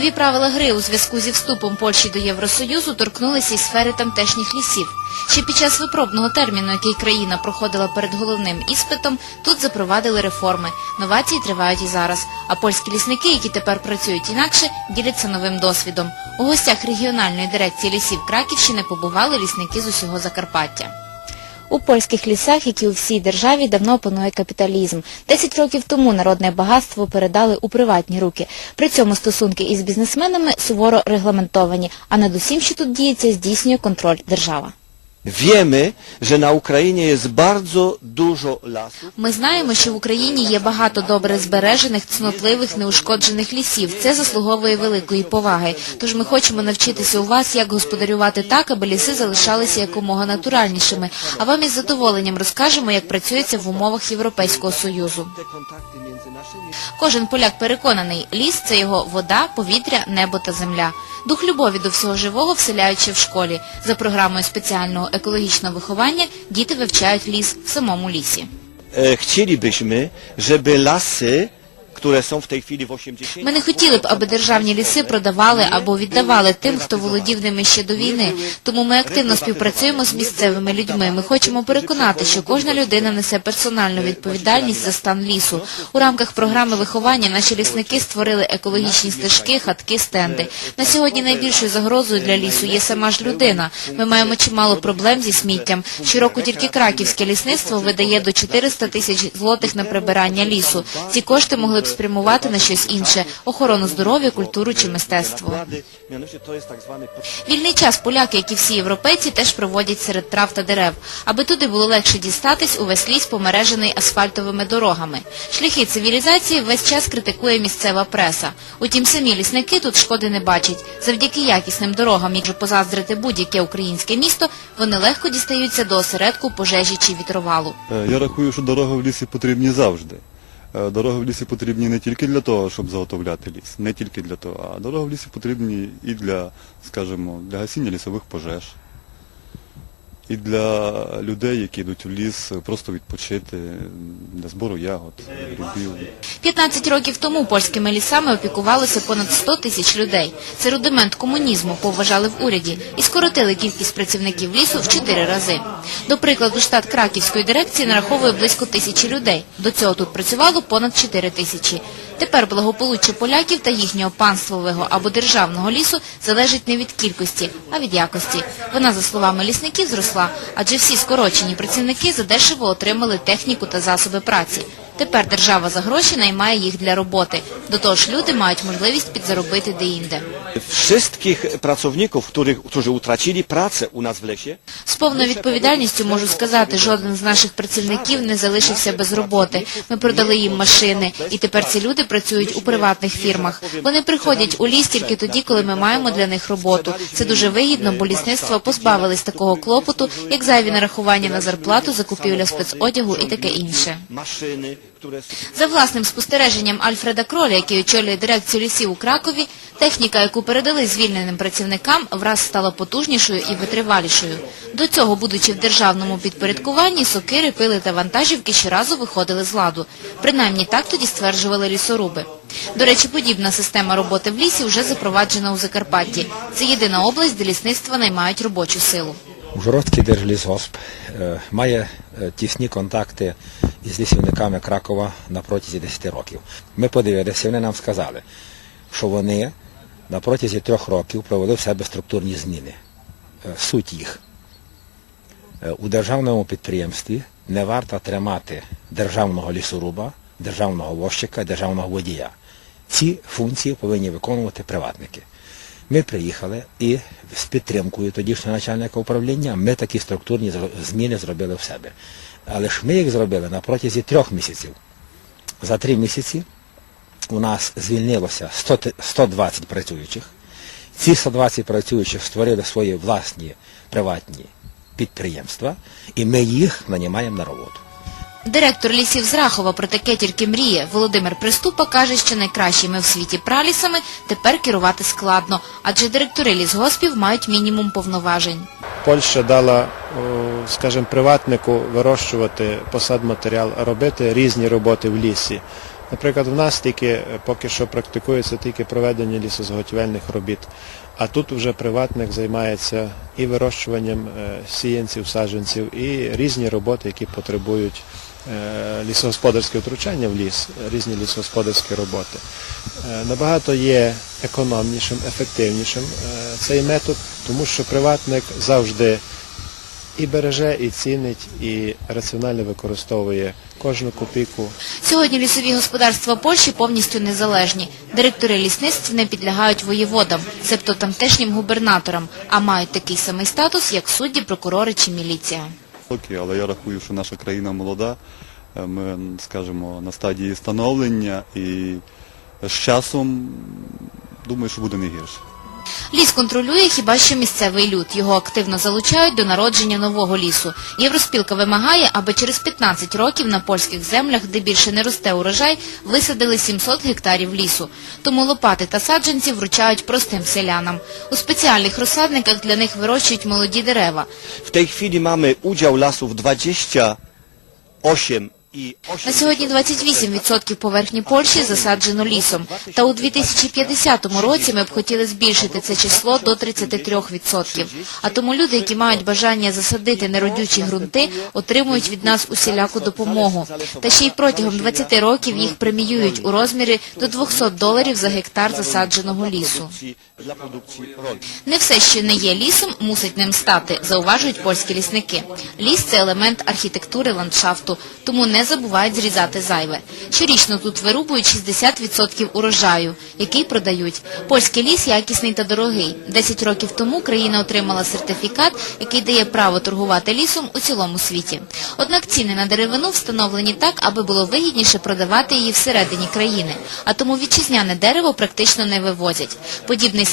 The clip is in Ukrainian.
Нові правила гри у зв'язку зі вступом Польщі до Євросоюзу торкнулися й сфери тамтешніх лісів. Ще під час випробного терміну, який країна проходила перед головним іспитом, тут запровадили реформи. Новації тривають і зараз. А польські лісники, які тепер працюють інакше, діляться новим досвідом. У гостях регіональної дирекції лісів Краківщини побували лісники з усього Закарпаття. У польських лісах, які у всій державі, давно панує капіталізм. Десять років тому народне багатство передали у приватні руки. При цьому стосунки із бізнесменами суворо регламентовані, а над усім, що тут діється, здійснює контроль держава. Wiemy, że na Ukrainie jest bardzo dużo lasów. Ми знаємо, що в Україні є багато добре збережених, цнотливих, неушкоджених лісів. Це заслуговує великої поваги. Тож ми хочемо навчитися у вас, як господарювати так, аби ліси залишалися якомога натуральнішими. А вам із задоволенням розкажемо, як працюється в умовах Європейського Союзу. Кожен поляк переконаний, ліс це його вода, повітря, небо та земля. Дух любові до всього живого вселяючи в школі. За програмою спеціального екологічного виховання діти вивчають ліс в самому лісі. chcielibyśmy, żeby lasy, które są w tej chwili w 80 Ми не хотіли б, аби державні ліси продавали або віддавали тим, хто володів ними ще до війни. Тому ми активно співпрацюємо з місцевими людьми. Ми хочемо переконати, що кожна людина несе персональну відповідальність за стан лісу. У рамках програми виховання наші лісники створили екологічні стежки, хатки, стенди. На сьогодні найбільшою загрозою для лісу є сама ж людина. Ми маємо чимало проблем зі сміттям. Щороку тільки краківське лісництво видає до 400 тисяч злотих на прибирання лісу. Ці кошти могли б спрямувати на щось інше – охорону здоров'я, культуру чи мистецтво. Вільний час поляки, як і всі європейці, теж проводять серед трав та дерев. Аби туди було легше дістатись, увесь ліс помережений асфальтовими дорогами. Шляхи цивілізації весь час критикує місцева преса. Утім, самі лісники тут шкоди не бачать. Завдяки якісним дорогам, як же позаздрити будь-яке українське місто, вони легко дістаються до осередку пожежі чи вітровалу. Е, Я рахую, що дороги в лісі потрібні завжди. Е, Дороги в лісі потрібні не тільки для того, щоб заготовляти ліс, не тільки для того, а дороги в лісі потрібні і для, скажімо, для гасіння лісових пожеж, і для людей, які йдуть в ліс просто відпочити, для збору ягод, грибів. 15 років тому польськими лісами опікувалося понад 100 тисяч людей. Це рудимент комунізму, поважали в уряді, і скоротили кількість працівників лісу в 4 рази. До прикладу, штат Краківської дирекції нараховує близько тисячі людей. До цього тут працювало понад 4 тисячі. Тепер благополуччя поляків та їхнього панствового або державного лісу залежить не від кількості, а від якості. Вона, за словами лісників, зросла, адже всі скорочені працівники задешево отримали техніку та засоби праці. Тепер держава за гроші наймає їх для роботи. До того ж, люди мають можливість підзаробити деінде. Pracowników, których, którzy utracili pracę u nas w lesie, З повною відповідальністю можу сказати, жоден з наших працівників не залишився без роботи. Ми продали їм машини, і тепер ці люди працюють у приватних фірмах. Вони приходять у ліс тільки тоді, коли ми маємо для них роботу. Це дуже вигідно, бо лісництво позбавились такого клопоту, як зайві нарахування на зарплату, закупівля спецодягу і таке інше. За власним спостереженням Альфреда Кроля, який очолює дирекцію лісів у Кракові, техніка, яку передали звільненим працівникам, враз стала потужнішою і витривалішою. До цього, будучи в державному підпорядкуванні, сокири, пили та вантажівки щоразу виходили з ладу. Принаймні так тоді стверджували лісоруби. До речі, подібна система роботи в лісі вже запроваджена у Закарпатті. Це єдина область, де лісництва наймають робочу силу. Ужгородський держлісгосп е, має е, тісні контакти із лісівниками Кракова на протязі 10 років. Ми подивилися, вони нам сказали, що вони на протязі трьох років провели в себе структурні зміни. Е, Суть їх. Е, У державному підприємстві не варто тримати державного лісоруба, державного возчика, державного водія. Ці функції повинні виконувати приватники. Ми приїхали і з підтримкою тодішнього начальника управління ми такі структурні зміни зробили в себе. Але ж ми їх зробили на протязі трьох місяців. За три місяці у нас звільнилося 100 120 працюючих. Ці 120 працюючих створили свої власні приватні підприємства, і ми їх нанімаємо на роботу. Директор лісів з Рахова про таке тільки мріє. Володимир Приступа каже, що найкращими в світі пралісами тепер керувати складно, адже директори лісгоспів мають мінімум повноважень. Польща дала, скажімо, приватнику вирощувати посадматеріал, робити різні роботи в лісі. Наприклад, в нас тільки е, поки що практикується тільки проведення лісозаготівельних робіт, а тут вже приватник займається і вирощуванням е, сіянців, саджанців, і різні роботи, які потребують лісогосподарське втручання в ліс, різні лісогосподарські роботи. Е, Набагато є економнішим, ефективнішим е, цей метод, тому що приватник завжди і береже, і цінить, і раціонально використовує кожну копійку Сьогодні лісові господарства Польщі повністю незалежні. Директори лісництв не підлягають воєводам, себто тамтешнім губернаторам, а мають такий самий статус, як судді, прокурори чи міліція. Окей, але я рахую, що наша країна молода. Е, Ми, скажімо, на стадії становлення і з часом думаю, що буде не гірше. Ліс контролює хіба що місцевий люд. Його активно залучають до народження нового лісу. Євроспілка вимагає, аби через 15 років на польських землях, де більше не росте урожай, висадили 700 гектарів лісу. Тому лопати та саджанці вручають простим селянам. У спеціальних розсадниках для них вирощують молоді дерева. W tej chwili mamy udział lasów 28 i 8 На сьогодні 28% поверхні Польщі засаджено лісом. Та у 2050 році ми б хотіли збільшити це число до 33%. А тому люди, які мають бажання засадити неродючі ґрунти, отримують від нас усіляку допомогу. Та ще й протягом 20 років їх преміюють у розмірі до 200 доларів за гектар засадженого лісу. Не все, що не є лісом, мусить ним стати, зауважують польські лісники. Ліс – це елемент архітектури ландшафту, тому не забувають зрізати зайве. Щорічно тут вирубують 60% урожаю, який продають. Польський ліс якісний та дорогий. Десять років тому країна отримала сертифікат, який дає право торгувати лісом у цілому світі. Однак ціни на деревину встановлені так, аби було вигідніше продавати її всередині країни, а тому вітчизняне дерево практично не вивозять. Подібний сертифікат